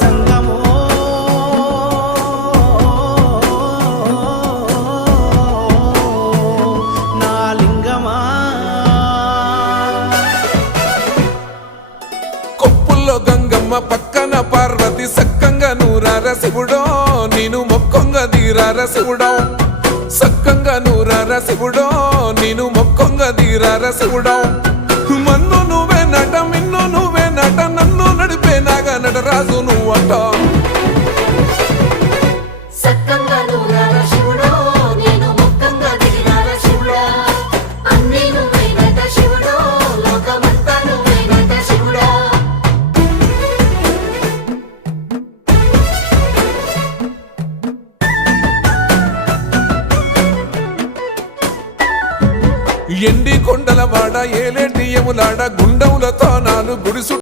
జంగమో నా లింగమా కొప్పుల్లో గంగమ్మ పక్కన పార్వతి సక్కంగా నూరార శివుడో నేను మొక్కంగా తీరార శివుడో సక్కంగా నూరార శివుడో నేను మొక్కంగా తీరార శివుడో మన్ను నువ్వే నట మిన్ను నువ్వే నట నన్ను నడిపే నాగా నటరాజు నువ్వట ఎండి కొండల వాడ ఏలేటి యములాడ గుండములతో నాలు గుడిసు